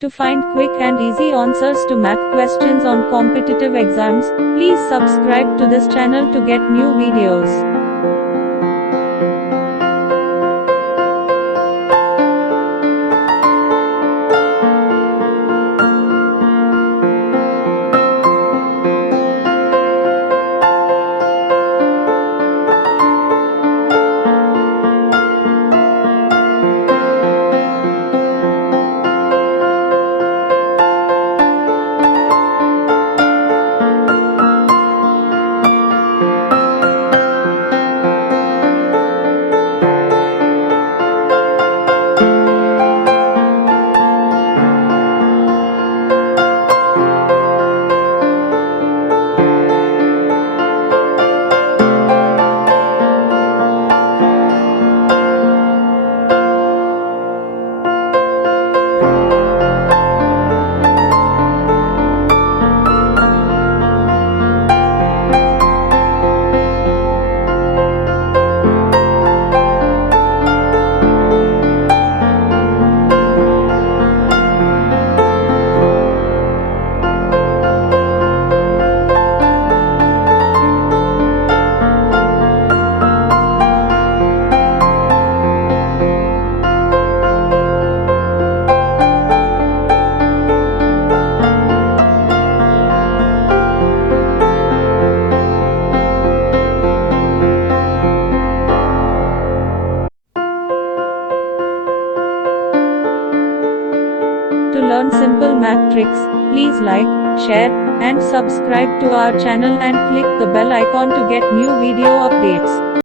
To find quick and easy answers to math questions on competitive exams, please subscribe to this channel to get new videos. To learn simple math tricks, please like, share, and subscribe to our channel and click the bell icon to get new video updates.